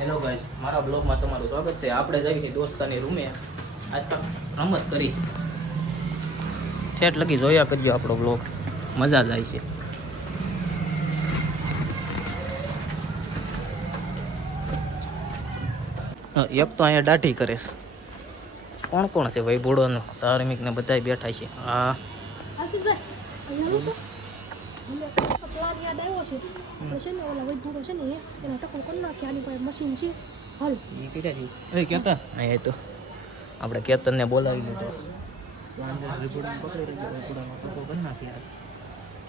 Hello guys, મારા બ્લોગમાં તમારું સ્વાગત છે. આપણે જઈએ છીએ દોસ્તાની રૂમે. આજ તક રમત કરી ઠેઠ લગી જોયા કરજો આપણો બ્લોગ, મજા જ આવી છે. એક તો અહીંયા દાઢી કરે છે. કોણ કોણ છે ભાઈ? ભૂડોનો ધાર્મિક ને બધા બેઠા છે. હા પ્લાન યાદ આવ્યો છે. આપણે છે ને ઓલા વૈભૂરો છે ને એનો ટકો કરી નાખી. આની પાસે મશીન છે. હાલ એ કીધા છે. એ કેતન અહીંયા તો આપણે કેતનને બોલાવી લીધો છે.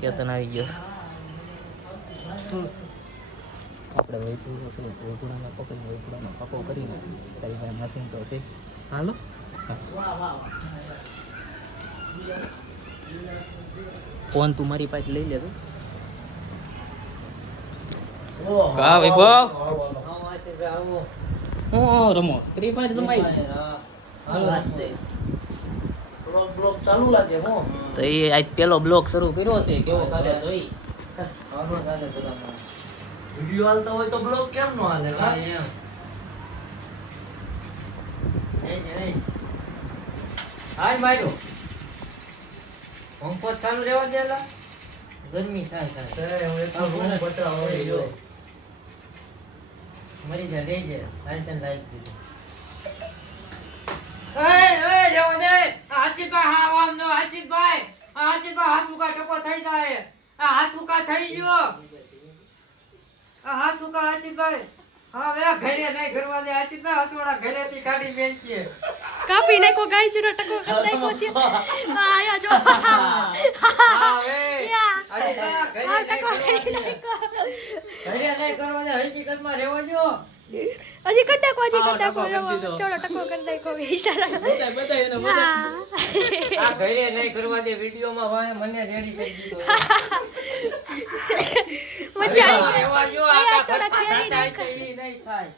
કેતન આવી ગયો છે. આપણે વૈભૂરો છે, વૈભૂરામાં પકડી વૈભૂરામાં પકો કરીને તારી પાસે મશીન તો છે. હાલો ફોન તું મારી પાસે લઈ લેજો. કા વૈભવ હું રમો ત્રી પાંચ તમારી બ્લોક ચાલુ લાગે હો. તો એ આજ પેલો બ્લોક શરૂ કર્યો છે. કેવો કાલે જોઈ વિડિયો હાલતો હોય તો બ્લોક કેમ નો હાલે? હાય માર્યો પંખો ચાલુ રહેવા દેલા, ગરમી થાય હું એક રૂમ બતાવો જો. મરી જા લઈ જાય હાલચન લાઈક દીધું. એ લેવો દે આચિતભાઈ. હા આમ નો આચિતભાઈ. આચિતભાઈ હાથ ઉકા ટકો થઈ જાય. આ હાથ ઉકા થઈ ગયો. આ હાથ ઉકા આચિતભાઈ. હા વે ઘરે નહીં કરવા દે આચિતભાઈ. હથોડા ઘરેથી કાઢી મેંચીએ. કાપી નાખો ગાય છે ટકો કરી નાખ્યો છે. આયા જો હા વે યા. આચિતભાઈ આ ઘરે ટકો કરી નહીં નાખ્યો. કરવા દે હકીકતમાં રહેવા જો. હજી કરી નાખો, હજી કરી નાખો. ટકો કરી દીધો. ચલો ટકો કરી નાખો વિશાલ. બધા એને આ ઘરે નહીં કરવા દે વિડિયોમાં વાય મને રેડી કરી દીધો. મજા આવી રહેવા જો. આ આયા ચોડા ફટફટ ખેરી થાય નાખો. છે, ઈ નહીં થાય.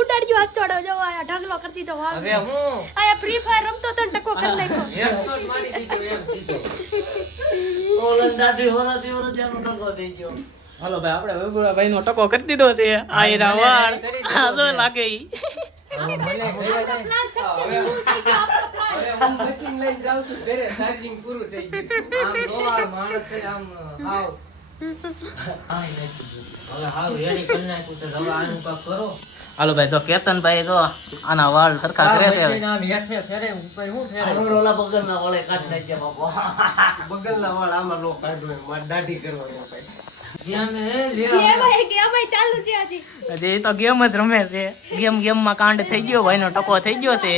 ઉડાડજો હાથ ચોડો જો. આયા ઢગલો કરી દીધો. હવે હું આયા ફ્રી ફાયર રમતો તો ને ટકો કરી નાખ્યો. હેડશોટ મારી દીધો એમ સીધો. ઓલન દાઢી હોરાથી ત્યાંનો ટકો થઈ ગયો. હાલો ભાઈ, આપણે વૈભુરા ભાઈ નો ટકો કરી દીધો છે. આયરા વાળ આ જો લાગે ઈ. હવે મને ઘરે આપનો નહીં. પ્લાન સક્સેસફુલ થઈ ગયો. આપનો પ્લાન. હું મશીન લઈને જાઉં છું ઘરે, ચાર્જિંગ પૂરું થઈ ગયું. આમ જોવા માણસ છે આમ હાવ હવે હાવ રેડી કરી નાખ્યું છે. હવે આનું કાક કરો. હાલો ભાઈ, જો કેતનભાઈ જો આના વાળ સરખા કરે છે. મશીન આમ હેઠે ફેરે ઉપર હું ફેરે આનો ઓલા બગલના વળે કાઢ નાખ્યા બાપા. બગલના વાળ આમાં લો કાઢવો એમ મારે દાઢી કરવાની ભાઈ. જ્યાં મેં લે ગેમ ચાલુ છે હજી. હજી એ તો ગેમ જ રમે છે. ગેમમાં કાંડ થઈ ગયો, ભાઈનો ટકો થઈ ગયો છે.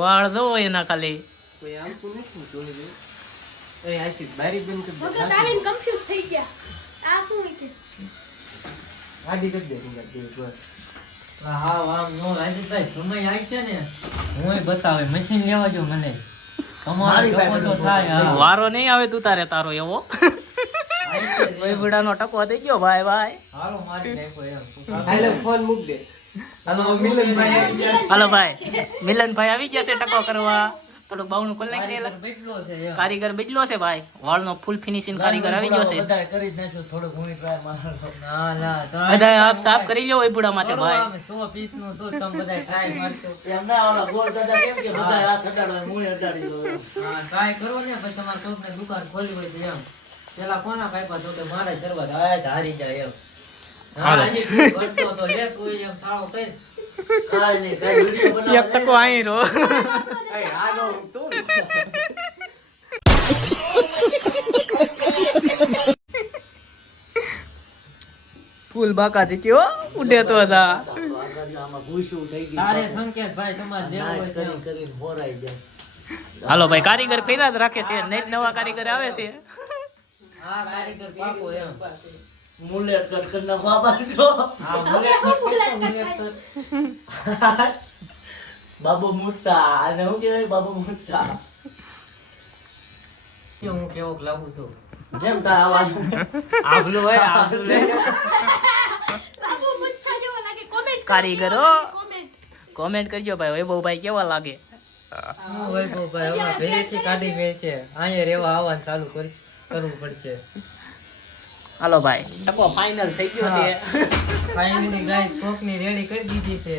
વાળ જોવો એના ખાલી. કોઈ આમ તો નથી જોયું. એ આશિક બારી બંધ કરી હું તો તાવીન કન્ફ્યુઝ થઈ ગયા. આ શું છે? ગાડી કરી દે બસ. હા આમ નો રાજેશભાઈ સમય આવી છે ને હું બતાવે મશીન લેવા જો મને. તમારો મારી ટકો પાસે તો બધું થાય. હા. વારો નહીં આવે તું તારે તારો એવો. વૈભુડાનો ટકો થઈ ગયો ભાઈ. ભાઈ હાલો મારી નાખો એમ. હાલો ફોન મૂક દે. હાલો મિલનભાઈ આવી ગયા. હાલો ભાઈ, મિલનભાઈ આવી ગયા છે ટકો કરવા. થોડુંક બાવણું ખોલી નાખી દે. બેટલો છે એમ. કારીગર બેટલો છે ભાઈ. વાળનો ફૂલ ફિનિશિંગ કારીગર આવી ગયો છે. બધાય કરી જ નાખ્યું. થોડુંક હું ટ્રાય મારો. ના ના તો બધા આપ સાફ કરી લ્યો વૈભુડા માટે કરો ભાઈ. આમ 100 પીસ નું શું તમે બધા ટ્રાય મારશો. એમ ના ઓલા ગોળ દાદા કેમ કે બધાય હાથ અડાડો હું અડાડી દઉં. હા ટ્રાય કરો ને પછી તમારે કોકને દુકાન ખોલવી હોય તો એમ પેલા કોના કાપ્યા તો કે મારે શરૂઆત આ હારી જાય એમ. હાલો. હા હજી તું કરતો તો લે તું એમ સાળો કર. કાઈ નહીં, કાઈ વિડીયો બનાવો. એક ટકો અહીં રો. એ હાલો તું. ફૂલ બાકા છે કયો ઉડે તો હતા. આમાં ભૂસું થઈ ગયું. તારે સંકેત ભાઈ તમારે લેવું હોય તો કરી કરીને મોરાઈ જાય. હાલો ભાઈ, કારીગર ફેરા જ રાખે છે. નેટ નવા કારીગર આવે છે. હા કારીગર પાકો એમ. મુલેટ કટ કરી નાખો આ બાજુ. હા મુલેટ કટ કરશો, મુલેટ કટ. બાબુ મુસા અને હું કહેવાય બાબુ મુસા. હું કેવોક લાગુ છું. જેમ તા આવાજ આબલું હોય આબલું લે. બાબુ મુચ્છા જેવો લાગે. કોમેન્ટ કારીગરો કોમેન્ટ કરજો ભાઈ, વૈભવભાઈ કેવા લાગે. હું વૈભવભાઈ હવે ઘરેથી કાઢી મેલ છે. અહીંયા રહેવા આવવાનું ચાલુ કરવું પડશે. હાલો ભાઈ ટકો ફાઇનલ થઈ ગયો છે ફાઇનલી ગાઈસ કોકની રેડી કરી દીધી છે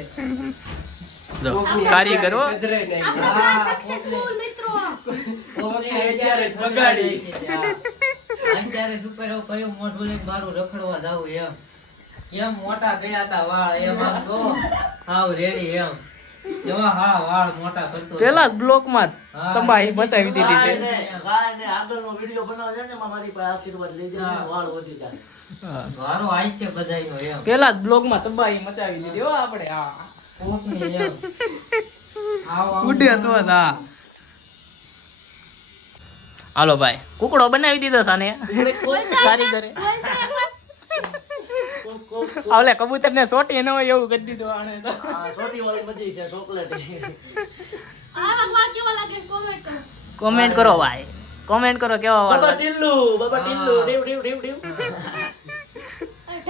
જો કારીગરો સક્સેસફુલ મિત્રો કોકની અત્યારે જ બગાડી અત્યારે સુપર એવો કયો મોઢું લઈને બારું રખડવા જાવું એમ મોટા ગયા હતા વાળ એમ આમ જો હાવ રેડી એમ એવા વાળ મોટા કરતો પેલા જ બ્લોક માં હા, તબાહી મચાવી દીધી છે ગાયને આગળનો વિડિયો બનાવવો છે ને એમાં મારી પાસે આશીર્વાદ લઈ જાય વાળ વધી જાય વારો આઈશે બધાયનો એમ પેલા જ બ્લોક માં તબાહી મચાવી દીધી હો આપણે હા કોકની એમ ઉડ્યા તો જ, હા હાલો ભાઈ કુકડો બનાવી દીધો સાને કારીગરે આવલે કબૂતર ને સોટી ન હોય એવું કરી દીધું આને તો આ છોટી વાળી મજી છે ચોકલેટ આ વાળ કેવા લાગે કોમેન્ટ કરો કોમેન્ટ કરો ભાઈ કોમેન્ટ કરો કેવા બાબા વાળ ટીલ્લુ ડીવ ડીવ ડીવ ડીવ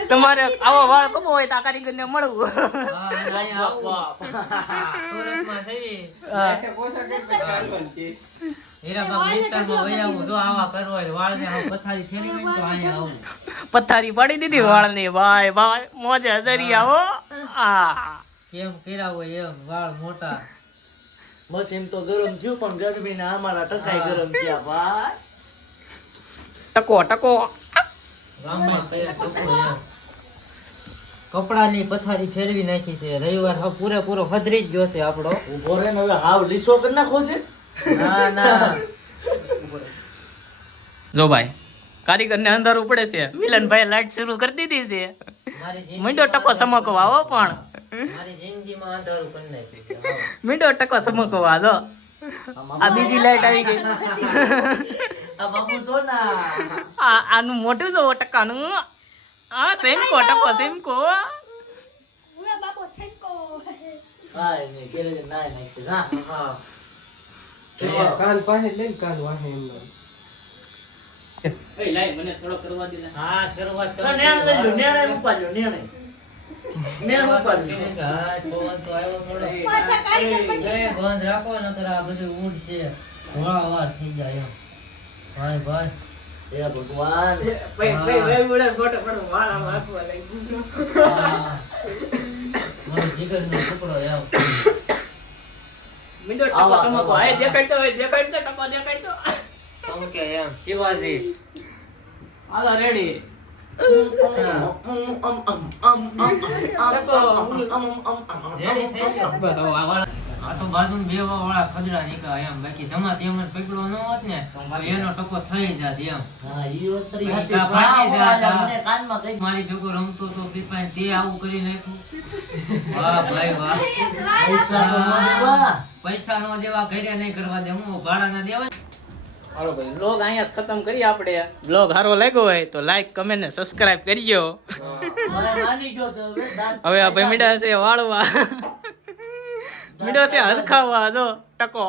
તમારે આવો વાળ કપો હોય તો આ કારીગર ને મળવું હા અહીંયા આવું સુરતમાં થઈ હીરાબાગ વિસ્તારમાં વહી આવું જો આવા કરવો હોય વાળને આમ પથારી ફેરી હોય ને તો અહીંયા આવું પથારી પાડી દીધી વાળ ની ભાઈ ભાઈ મોજે દરિયા હો આ કેમ કર્યા હોય એમ વાળ મોટા મશીન તો ગરમ થયું પણ ગરમીના અમારા ટકાઈ ગરમ થયા ભાઈ ટકો ટકો ગામમાં કર્યા ટકો એમ કપડાની પથારી ફેરવી નાખી છે રવિવાર હવે પૂરેપૂરો ફદરી જ ગયો છે આપણો ઉભો રે ને હવે હાવ લીસો કરી નાખો છે ના ના જો ભાઈ કારીગર ને અંધારું પડે છે મિલન ભાઈ લાઈટ શરૂ કરી દીધી છે મારી મીંડો ટકો સમકવા હો પણ મારી જિંદગીમાં અંધારું કરી નાખ્યું છે હાવ. મીંડો ટકો સમકવા જો આ બીજી લાઈટ આવી ગઈ આ બાપુ સોના આનું મોટું જો ટકાનું આ સેમકો ટકો સેમકો ઉરે બાપો છેકો હાય ને ઘેરે જઈને નાય નાખશે હા હા એ લાઈ મને થોડો કરવા દે હા શરૂઆત ના, નેણ લઈ લો નેણે ઉપાડ્યો નેણ ઉપાડ્યો હા પવન તો આવ્યો થોડો પાછા કારીગર પણ બંધ રાખો નકર આ બધું ઊંટ છે ધોળા વાર થઈ જાય એમ ભાઈ ભાઈ હે ભગવાન હા. મારો જીગરનો ટુકડો એમ મીંડો ટકો સમકવા એ દેખાડતો ટકો દેખાડતો આમ કે એમ શિવાજી હાલો રેડી રેડી થઈ ગયો બસ હવે આ વાળા આ તો બાજુમાં બે વાળા ખદડા નીકળ્યા એમ બાકી તમારે તેમ જ પકડો ન હોત ને તો એનો ટકો થઈ જાત એમ હા ઈ વાત તારી ઈ સાચી. કા ભાગી વાહ, જા. વાહ, મને કાનમાં કઈ મારી ભેગો રમતો તો પીપાને તે આવું કરી નાખ્યું વાહ ભાઈ વાહ પૈસા તો મને વાહ. પૈસા નો દેવા ઘરે નહીં કરવા દે હું ભાડા ના દેવા હાલો ભાઈ વ્લોગ અહીંયા જ ખતમ કરીએ આપણે વ્લોગ સારો લાગ્યો હોય તો લાઈક કમેન્ટ ને સબસ્ક્રાઇબ કરજો મને માની ગયો છે હવે દાંત હવે આ ભાઈ મીડા છે વાળવા મીડો છે હરખાવા જો ટકો